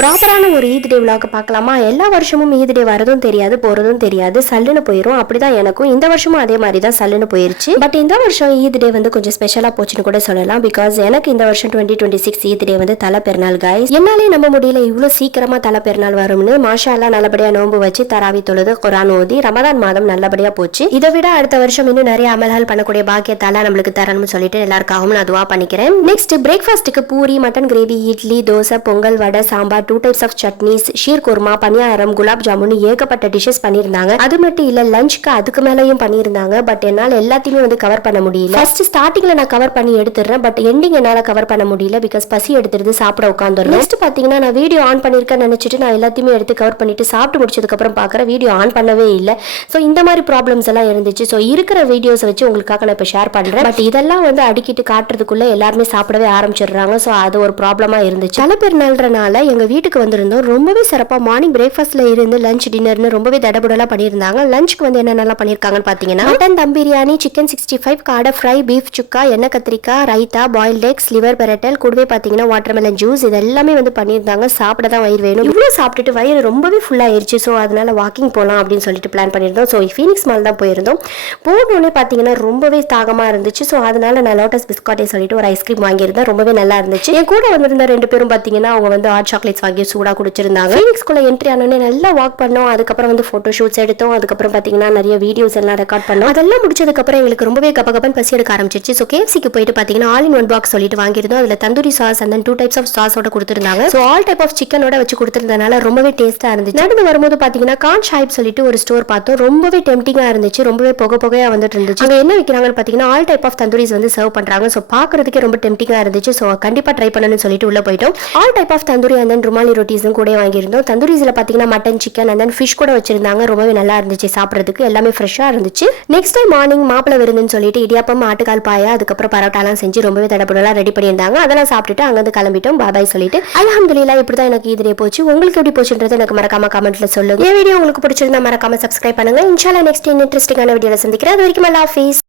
ப்ராப்பரான ஒரு ஈத் டே விலாக் பார்க்கலாமா? எல்லா வருஷமும் ஈத் டே வரதும் தெரியாது போறதும் தெரியாது, சல்லுன்னு போயிடும். அப்படிதான் எனக்கும் இந்த வருஷமும் அதே மாதிரி தான் சல்லுன்னு போயிருச்சு. பட் இந்த வருஷம் ஈத் டே வந்து கொஞ்சம் ஸ்பெஷலா போச்சுன்னு கூட சொல்லலாம். பிகாஸ் எனக்கு இந்த வருஷம் 2026 ஈத் டே வந்து தலை பெருநாள் கைஸ். என்னாலே நம்ப முடியல இவ்வளவு சீக்கிரமா தலை பெருநாள் வரும்னு. மாஷா அல்லாஹ் நல்லபடியா நோன்பு வச்சு தராவி தொழுது குர்ஆன் ஓதி ரமதான் மாதம் நல்லபடியா போச்சு. இதை விட அடுத்த வருஷம் இன்னும் நிறைய அமல்கள் பண்ணக்கூடிய பாக்கியத்தால நம்மளுக்கு தரணும்னு சொல்லிட்டு எல்லாருக்காகவும் நான் துவா பண்ணிக்கிறேன். நெக்ஸ்ட் பிரேக்ஃபாஸ்ட்டுக்கு puri, mutton gravy, idli, dosa, pongal, vada, sambar, 2 types of chutneys, sheer kurma, paniyaram, gulab jamun, ஏகப்பட்ட டிஷஸ் பண்ணியிருந்தாங்க. அது மட்டும் இல்ல லஞ்சுக்கு அதுக்கு மேலேயும் பண்ணியிருந்தாங்க. பட் என்னால் எல்லாத்தையுமே வந்து கவர் பண்ண முடியல. ஃபர்ஸ்ட் ஸ்டார்டிங்ல நான் கவர் பண்ணி எடுத்துறேன். பட் எண்டிங் என்னால கவர் பண்ண முடியல. பிகாஸ் பசி எடுத்துறது சாப்பிட உட்காந்துரும். நெக்ஸ்ட் பாத்தீங்கன்னா நான் வீடியோ ஆன் பண்ணிருக்கேன்னு நினைச்சிட்டு நான் எல்லாத்தையுமே எடுத்து கவர் பண்ணிட்டு சாப்பிட்டு முடிச்சதுக்கு அப்புறம் பாக்குற வீடியோ ஆன் பண்ணவே இல்லை. ஸோ இந்த மாதிரி ப்ராப்ளம்ஸ் எல்லாம் இருந்துச்சு. ஸோ இருக்கிற வீடியோஸ் வச்சு உங்களுக்காக நான் இப்போ ஷேர் பண்றேன். பட் இதெல்லாம் வந்து அடிக்கிட்டு காட்டுறதுக்குள்ள எல்லாருமே சாப்பிடவே ஆரம்பிச்சிடுறாங்க. ஸோ அது ஒரு ப்ராப்ளமா இருந்துச்சு. தலை பெருநாள்ன்றனால எங்க வீட்டுக்கு வந்திருந்தோம். ரொம்பவே சிறப்பா மார்னிங் பிரேக்ஃபாஸ்ட்ல இருந்து லஞ்ச் டின்னர்னு ரொம்பவே தடபுடலா பண்ணியிருந்தாங்க. லஞ்சுக்கு வந்து என்னென்னலாம் பண்ணியிருக்காங்கன்னு பாத்தீங்கன்னா மட்டன் தம் பிரியாணி, சிக்கன் 65, காடை ஃப்ரை, பீஃப் சுக்கா, எண்ணெய் கத்திரிக்காய், ரைத்தா, பாயில்ட் எக்ஸ், லிவர் பெரட்டல், கூடவே பாத்தீங்கன்னா வாட்டர்மெலன் ஜூஸ், இது எல்லாமே வந்து பண்ணியிருந்தாங்க. சாப்பிட தான் வயிறு வேணும். இவ்வளவு சாப்பிட்டுட்டு வயிறு ரொம்பவே ஃபுல் ஆயிருச்சு. ஸோ அதனால வாக்கிங் போகலாம் அப்படின்னு சொல்லிட்டு பிளான் பண்ணியிருந்தோம். ஸோ ஃபீனிக்ஸ் மால் தான் போயிருந்தோம். போனோடனே பாத்தீங்கன்னா ரொம்பவே தாகமா இருந்துச்சு. ஸோ அதனால நான் லோட்டஸ் பிஸ்காட்டே சொல்லிட்டு ஒரு ஐஸ்கிரீம் வாங்கியிருந்தேன். ரொம்பவே நல்லா இருந்துச்சு. என் கூட வந்திருந்த 2 பேரும் பாத்தீங்கன்னா அவங்க வந்து ஹாட் சாக்லேட்ஸ் வாங்கி சூடா குடிச்சிருந்தாங்க. ஃபீனிக்ஸ்குள்ள என்ட்ரி ஆனோடனே நல்லா வாக் பண்ணோம். அதுக்கப்புறம் வந்து போட்டோ ஷூட்ஸ் எடுத்தோம். அதுக்கப்புறம் பாத்தீங்கன்னா நிறைய வீடியோஸ் எல்லாம் ரெக்கார்ட் பண்ணோம். அதெல்லாம் முடிச்சதுக்கு அப்புறம் எங்களுக்கு ரொம்பவே கபகபன் பசி எடுக்க ஆரம்பிச்சிருச்சு. ஸோ கேஎஃப்சிக்கு போயிட்டு பாத்தீங்கன்னா ஆல் இன் ஒன் பாக்ஸ் சொல்லிட்டு வாங்கியிருந்தோம். அதுல tandoori sauce and 2 types of சாஸோட கொடுத்திருந்தாங்க. ஸோ ஆல் டைப் ஆஃப் சிக்கனோட வச்சு கொடுத்திருந்தனால ரொம்பவே டேஸ்டா இருந்துச்சு. நடந்து வரும்போது பாத்தீங்கன்னா கான் ஷாப் சொல்லிட்டு ஒரு ஸ்டோர் பார்த்தோம். ரொம்பவே டெம்டிங்கா இருந்துச்சு. ரொம்பவே புகையா வந்துட்டு இருந்துச்சு. அங்க என்ன விற்கிறாங்கன்னு பாத்தீங்கன்னா ஆல் டைப் ஆஃப் தந்தூரிஸ் வந்து சர்வ் பண்றாங்க. ஸோ பாக்குறதுக்கே ரொம்ப டெம்டிங்கா இருந்துச்சு. ஸோ கண்டிப்பா ட்ரை பண்ணணும்னு சொல்லிட்டு உள்ள போயிட்டோம். All type of tandoori and rumali ரொட்டீஸும் கூட வாங்கியிருந்தோம். தந்தூரிஸ்ல பாத்தீங்கன்னா மட்டன், சிக்கன் அண்ட் ஃபிஷ் கூட வச்சிருந்தாங்க. ரொம்பவே நல்லா இருந்துச்சு சாப்பிட்றதுக்கு. எல்லாமே ஃப்ரெஷ்ஷா இருந்துச்சு. நெக்ஸ்ட் டைம் மார்னிங் மாப்பிள விருந்துன்னு சொல்லிட்டு இடியாப்பம், ஆட்டுக்கால் பாயா, அதுக்கப்புறம் பரோட்டாலாம் செஞ்சு ரொம்பவே தடபுடலா ரெடி பண்ணியிருந்தாங்க. அதெல்லாம் சாப்பிட்டுட்டு அங்கிருந்து கிளம்பிட்டோம். பாய் சொல்லிட்டு அல்ஹம்துலில்லாஹ் இப்படிதான் எனக்கு ஈத் டே போச்சு. உங்களுக்கு எப்படி போச்சுன்றது எனக்கு மறக்காம கமெண்ட்ல சொல்லுங்க. இந்த வீடியோ உங்களுக்கு பிடிச்சிருந்தா மறக்காம சப்ஸ்கிரைப் பண்ணுங்க. இன்ஷால்லா நெக்ஸ்ட் இன்ட்ரெஸ்டிங்கான வீடியோல சந்திக்கிறேன். அது வரைக்கும் அல்லாஹ் ஹாஃபிஸ்.